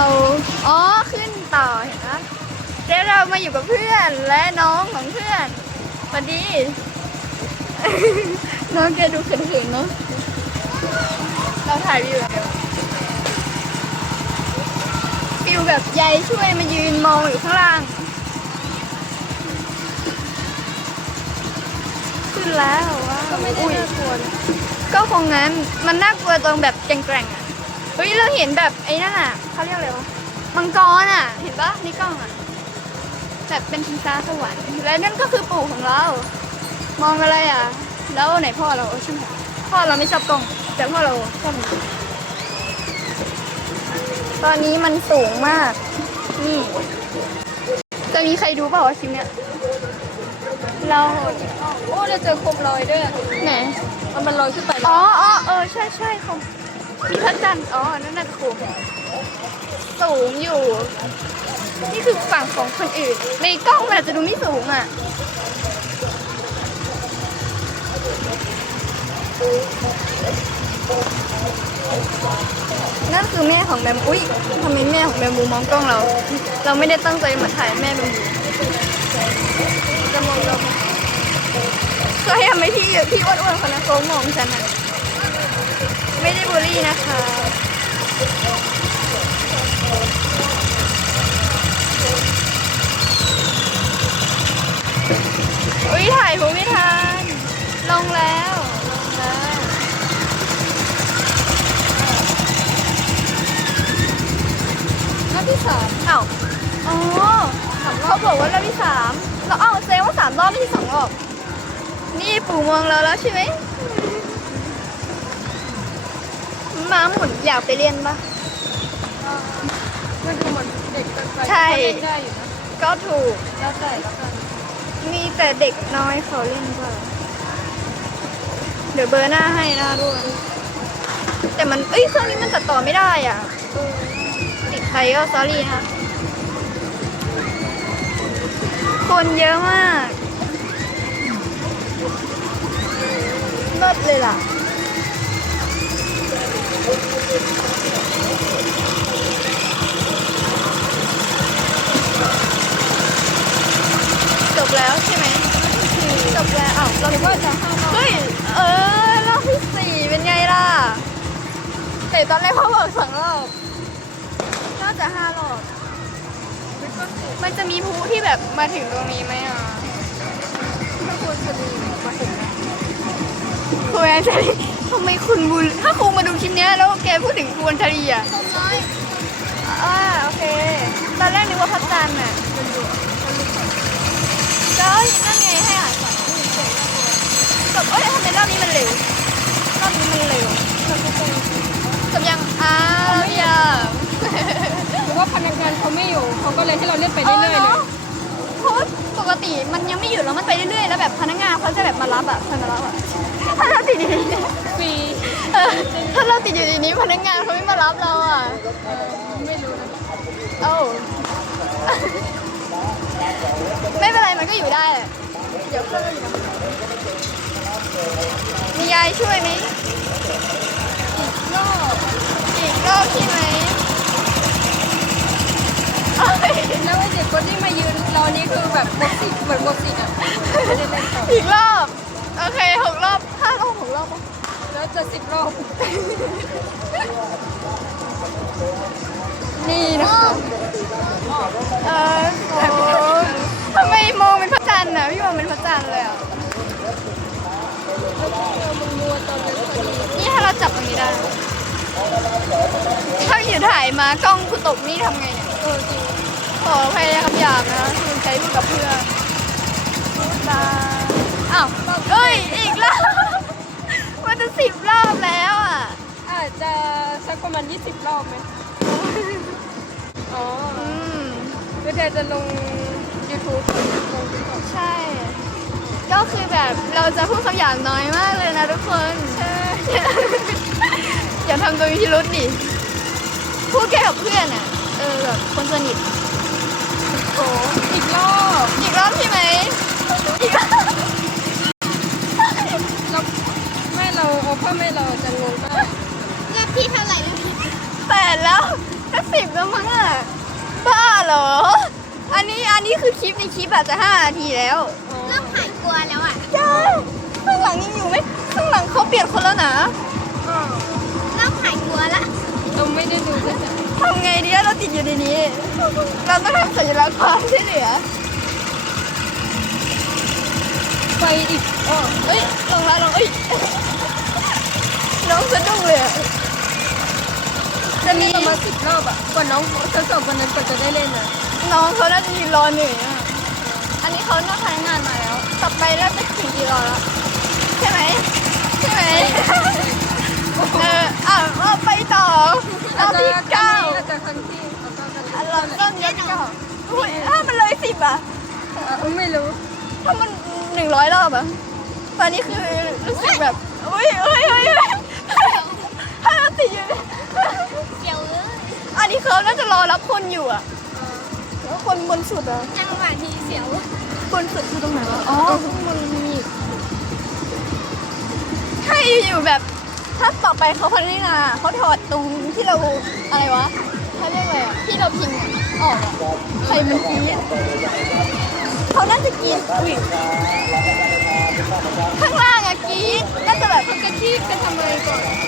เรา อ๋อ ขึ้นต่อเห็นไหมแล้วเรามาอยู่กับเพื่อนและน้องของเพื่อนสวัสดี น้องแกดูเขินๆเนาะ เราถ่ายวิวแบบฟิวแบบยายช่วยมายืนมองอยู่ข้างล่าง ขึ้นแล้วว้าวก็ไม่ได้อุ้ยน่ากลัวนก็คงงั้น มันน่ากลัวตรงแบบแกร่งๆอะ เฮ้ยเราเห็นแบบไอ้นั่นอะเขาเรียกอะไรวะมังกรอะ เห็นปะในกล้องอะแบบเป็นชิงช้าสวรรค์และนั่นก็คือปู่ของเรา มองอะไรอะ แล้วไหนพ่อเราเออใช่ไหมพ่อเราไม่ชอบกล้อง แต่พ่อเราชอบมันตอนนี้มันสูงมากนี่จะมีใครดูเปล่าวะคลิปเนี้ยเราโอ้เราเจอโคมลอยด้วยไหนมันมันลอยขึ้นไปอ๋ออ๋อเออใช่ใช่คม มีพระจันทร์อ๋อ นั่นน่ะคมสูงอยู่ นี่คือฝั่งของคนอื่น ในกล้องมันอาจจะดูไม่สูงอะ นั่นคือแม่ของแบมอุ้ยทำไมแม่ของแบมบูมองกล้องเรา เราไม่ได้ตั้งใจมาถ่ายแม่แบมบูจะมองเราเคยทำไมพี่พี่อ้วนๆคนนั้นเขามองฉันอะ ไม่ได้บูลลี่นะคะอุ้ยถ่ายผมไม่ทันลงแล้วลงแล้วรอบที่สามเอ้าอ๋อเขาบอกว่ารอบที่สามเราเอ้าแสดงว่าสามรอบไม่ใช่สองรอบ นี่ปู่มองเราแล้วใช่ไหม ม้าหมุนอยากไปเล่นปะมันดูเหมือนเด็กเกินไปใช่ก็เล่นได้อยู่นะก็ถูก แล้วแต่แล้วกันมีแต่เด็กน้อยเขาเล่นก็เดี๋ยวเบอร์หน้าให้หน้าด้วย แต่มัน เอ้ย เครื่องนี้มันตัดต่อไม่ได้อะติดใครก็ซอรี่นะคะคนเยอะมากเลิศเลยล่ะ เราหรือว่าจะห้ามรอบเฮ้ย เออรอบที่สี่เป็นไงล่ะแต่ตอนแรกเขาบอกสองรอบน่าจะห้ารอบ มันจะมีภูที่แบบมาถึงตรงนี้ไหมอะไม่ควรจะมีมาถึงนะครูแอนชลีทำไมคุณบุญถ้าครูมาดูคลิปเนี้ยแล้วแกพูดถึงครูแอนชลีอะต้นไม้อ่าโอเค ตอนแรกนึกว่าพัดจันทร์อะแล้วนั่นไงให้อ่านก่อนจบเอ้ยทำไมรอบ นี้มันเร็วรอบนี้มันเร็วจบยังอ้าวยังหรือว่าพนักงานเขาไม่อยู่เขาก็เลยให้เราเล่นไปเรื่อยๆเลยเพราะว่าปกติมันยังไม่หยุดแล้วมันไปเรื่อยๆแล้วแบบพนักงานเขาจะแบบมารับอะใครมารับอะถ้าเราติดอยู่ในนี้ฟรีเออถ้าเราติดอยู่ในนี้พนักงานเขาไม่มารับเราอะเออไม่รู้นะโอ้าไม่เป็นไรมันก็อยู่ได้แหละเดี๋ยวเครื่องก็อยู่นะ มียายช่วยไหมรอบอีกรอบใช่ไหมเอ้ยแล้วไอ้เด็กคนที่มายืนรอนี้คือแบบหมดสิทธิ์เหมือนหมดสิทธิ์อะไม่ได้เล่นต่ออีกรอบ โอเคหกรอบห้ารอบหกรอบปะแล้วจะสิบรอบ นี่นะคะเออโอ้ทำไมมองเป็นพระจันทร์อะพี่มองเป็นพระจันทร์เลยอะ นเป็นพอดีนี่ถ้าเราจับตรงนี้ได้ ถ้าอยู่ถ่ายมากล้องกูตกนี่ทำไงเนี่ยเออจริงขอพยายามหยาบนะคุณใช้พูดกับเพื่อนตาอ้าวเอ้ย อีกรอบมันจะสิบรอบแล้วอะ อาจจะสักประมาณ20รอบไหมอ๋ออืมแล้วเดี๋ยวจะลง YouTube ลง TikTok ใช่ ก็คือแบบเราจะพูดคำหยาบน้อยมากเลยนะทุกคนใช่อย่าทำตัวมีพิรุษดิพูดแค่กับเพื่อนอะเออแบบคนสนิทโอ้อีกรอบอีกรอบใช่ไหมอีกรอบเราแม่เราโอพ่อแม่เราจะงงมากรอบที่เท่าไหร่แล้วแปดแล้วก็สิบแล้วมั้งอะบ้าเหรอ อันนี้อันนี้คือคลิปในคลิปอาจจะห้านาทีแล้วเริ่มหายก ลัวแล้วอะจ้าข้างหลังยังอยู่ไหมข้างหลังเขาเปลี่ยนคนแล้วนะเริ่มหายกลัวละเราไม่ได้ดูก็จะทำไงดีอะเราติดอยู่ในนี้ เราต้องทำสัญลักษณ์ความช่วยเหลือไปอีกอ๋อเอ้ยลงแล้วลงเอ้ยน้องสะดุ้งเลยอะจะมีประมาณสิบรอบอะกว่าน้องทั้งสองคนนั้นกว่าจะได้เล่นอะน้องเขาน่าจะยืนรอเหนื่อยอะอันนี้เขาน่าพนัก งานมาแล้วต่อไปน่าจะถึงกี่รอแล้วใช่ไหมใช่ไหมเอออะเอาไปต่อรอบที่เก้าอาจจะครั้งที่แล้วก็ครั้งที่อันรอบต้นยศเก้าอุ้ยถ้ามันเลยสิบอะเออไม่รู้ถ้ามันหนึ่งร้อยรอบอะตอนนี้คือรู้สึกแบบอุ้ยอุ้ยอุ้ยอุ้ยถ้าเราติดอยู่เนี่ยเกี่ยวเลยอันนี้เขาน่าจะรอรับคนอยู่อะแล้วคนบนสุดอะจังหวะที่เสียว บนสุดคือตรงไหนวะ อ๋อข้างบนมีอีกถ้าอยู่แบบ ถ้าต่อไปเขาพัฒนาเขาถอดตรงที่เราอะไรวะเขาเรียกอะไรอะที่เราพิมพ์ออกอะใครมันกรีดเขาน่าจะกรีดอุ้ยข้างล่างอะกรีดน่าจะแบบกระที่จะทำอะไรก่อนทุกคนได้ยินเสียงกรีดปะเนี่ยพอยังพอยังพอเหอะเวียน